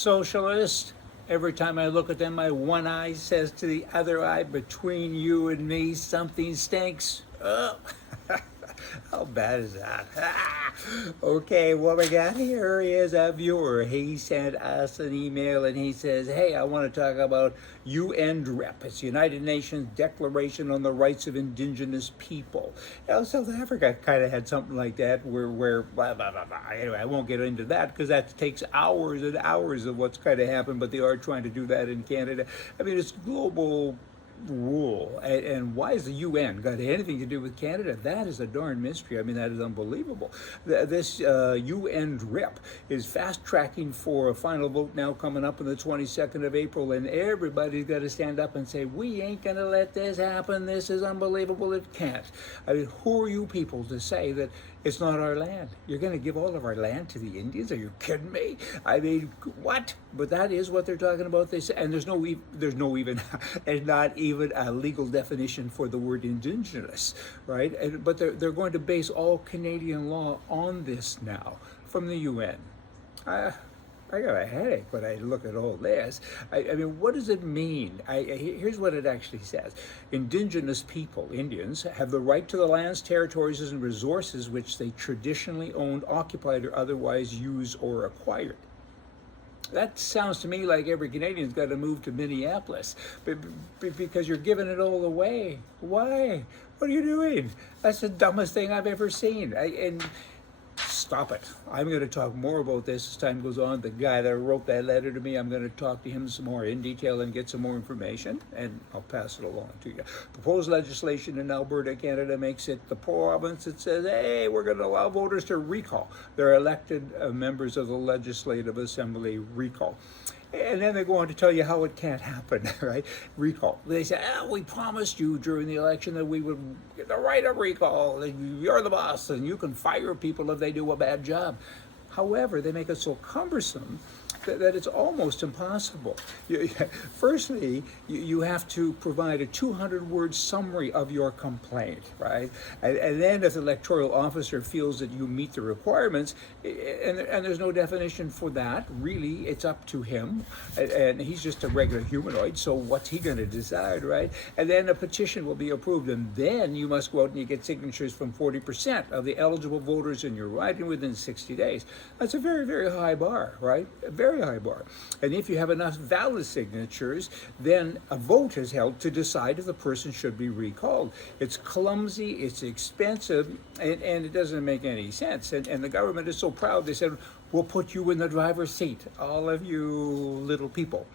socialist. Every time I look at them, my one eye says to the other eye, between you and me, something stinks. Oh. How bad is that? Okay, what we got here is a viewer. He sent us an email and he says, hey, I want to talk about UNDRIP. It's the United Nations Declaration on the Rights of Indigenous People. South Africa kind of had something like that where blah, blah, blah, blah. Anyway, I won't get into that because that takes hours and hours of what's kind of happened, but they are trying to do that in Canada. I mean, it's global rule, and why is the UN got anything to do with Canada? That is a darn mystery. I mean, that is unbelievable. This UNDRIP is fast tracking for a final vote now coming up on the 22nd of April, and everybody's got to stand up and say, we ain't going to let this happen. This is unbelievable. It can't. I mean, who are you people to say that it's not our land? You're going to give all of our land to the Indians? Are you kidding me? I mean, what? But that is what they're talking about. They say, and there's not even a legal definition for the word indigenous, right? But they're going to base all Canadian law on this now from the UN. I got a headache when I look at all this. I mean, what does it mean? Here's what it actually says. Indigenous people, Indians, have the right to the lands, territories, and resources which they traditionally owned, occupied, or otherwise used or acquired. That sounds to me like every Canadian's got to move to Minneapolis because you're giving it all away. Why? What are you doing? That's the dumbest thing I've ever seen. And stop it. I'm going to talk more about this as time goes on. The guy that wrote that letter to me, I'm going to talk to him some more in detail and get some more information, and I'll pass it along to you. Proposed legislation in Alberta, Canada makes it the province that says, hey, we're going to allow voters to recall their elected members of the Legislative Assembly recall. And then they go on to tell you how it can't happen, right? Recall. They say, we promised you during the election that we would get the right of recall. You're the boss, and you can fire people if they do a bad job. However, they make it so cumbersome that it's almost impossible. Firstly, you have to provide a 200-word summary of your complaint, right? And then if the electoral officer feels that you meet the requirements, and there's no definition for that, really, it's up to him. And he's just a regular humanoid, so what's he going to decide, right? And then a petition will be approved, and then you must go out and you get signatures from 40% of the eligible voters in your riding within 60 days. That's a very, very high bar, right? A very high bar. And if you have enough valid signatures, then a vote is held to decide if the person should be recalled. It's clumsy, it's expensive, and it doesn't make any sense. And the government is so proud, they said, we'll put you in the driver's seat, all of you little people.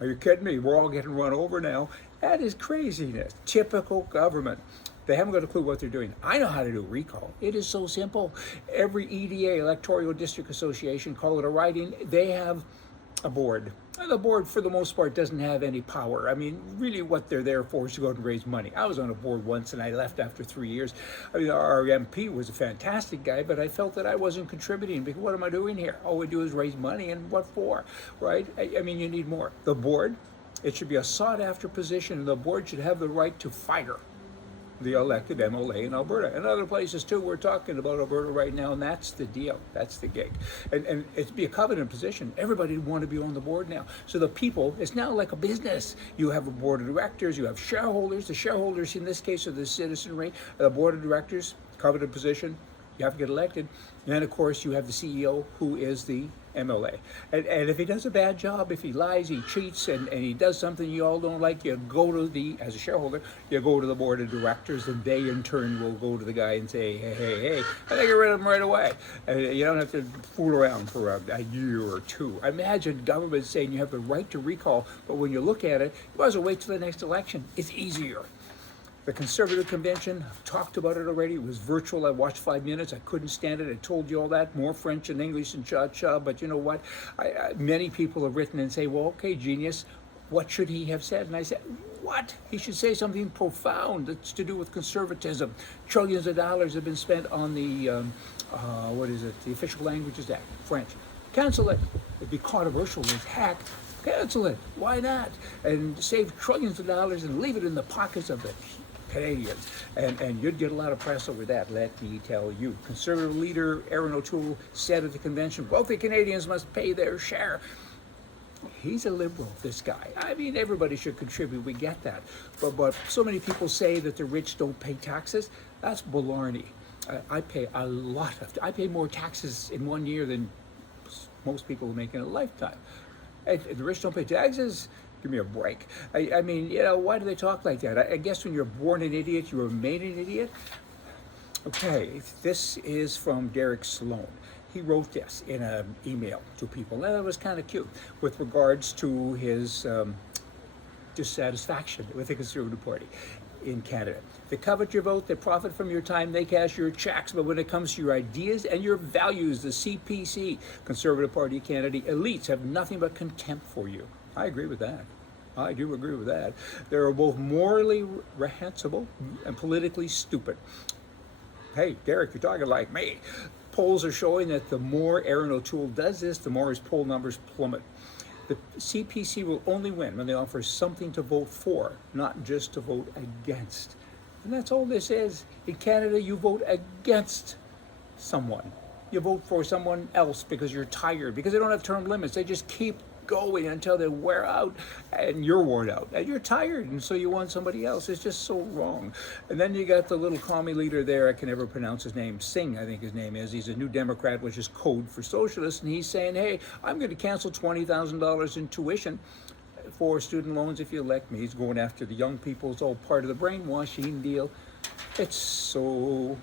Are you kidding me? We're all getting run over now. That is craziness. Typical government. They haven't got a clue what they're doing. I know how to do recall. It is so simple. Every EDA, Electoral District Association, call it a riding, they have a board. And the board, for the most part, doesn't have any power. I mean, really what they're there for is to go out and raise money. I was on a board once and I left after 3 years. I mean, our MP was a fantastic guy, but I felt that I wasn't contributing because what am I doing here? All we do is raise money, and what for, right? I mean, you need more. The board, it should be a sought-after position, and the board should have the right to fire the elected MLA in Alberta and other places too. We're talking about Alberta right now, and that's the deal. That's the gig. And it'd be a covenant position. Everybody would want to be on the board now. So the people, it's now like a business. You have a board of directors, you have shareholders. The shareholders in this case are the citizenry. The board of directors, covenant position. You have to get elected. And then, of course, you have the CEO, who is the MLA. And if he does a bad job, if he lies, he cheats, and he does something you all don't like, you go to as a shareholder, you go to the board of directors, and they, in turn, will go to the guy and say, hey, and they get rid of him right away. You don't have to fool around for a year or two. Imagine government saying you have the right to recall, but when you look at it, you might as well wait till the next election. It's easier. The Conservative Convention, I've talked about it already. It was virtual. I watched 5 minutes. I couldn't stand it. I told you all that. More French and English and cha-cha. But you know what? Many people have written and say, well, okay, genius, what should he have said? And I said, what? He should say something profound that's to do with conservatism. Trillions of dollars have been spent on the, the Official Languages Act, French. Cancel it. It'd be controversial as heck. Cancel it. Why not? And save trillions of dollars and leave it in the pockets of the Canadians, and you'd get a lot of press over that, let me tell you. Conservative leader Aaron O'Toole said at the convention, wealthy Canadians must pay their share. He's a liberal, this guy. I mean, everybody should contribute, we get that. But so many people say that the rich don't pay taxes. That's baloney. I pay a lot I pay more taxes in 1 year than most people make in a lifetime. And the rich don't pay taxes? Give me a break. I mean, you know, why do they talk like that? I guess when you're born an idiot, you were made an idiot. Okay, this is from Derek Sloan. He wrote this in an email to people, and it was kind of cute with regards to his dissatisfaction with the Conservative Party in Canada. They covet your vote, they profit from your time, they cash your checks, but when it comes to your ideas and your values, the CPC, Conservative Party Canada elites have nothing but contempt for you. I agree with that. I do agree with that. They are both morally reprehensible and politically stupid. Hey, Derek, you're talking like me. Polls are showing that the more Aaron O'Toole does this, the more his poll numbers plummet. The CPC will only win when they offer something to vote for, not just to vote against. And that's all this is. In Canada, you vote against someone. You vote for someone else because you're tired, because they don't have term limits. They just keep going until they wear out and you're worn out and you're tired, and so you want somebody else. It's just so wrong. And then you got the little commie leader there, I can never pronounce his name, Singh I think his name is. He's a New Democrat, which is code for socialists, and he's saying, hey, I'm going to cancel $20,000 in tuition for student loans if you elect me. He's going after the young people. It's all part of the brainwashing deal. It's so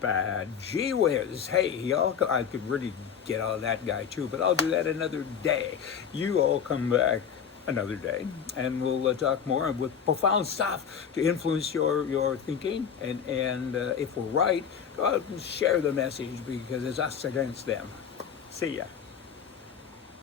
bad. Gee whiz. Hey, y'all, I could really get all that guy too, but I'll do that another day. You all come back another day, and we'll talk more with profound stuff to influence your thinking. And if we're right, go out and share the message, because it's us against them. See ya.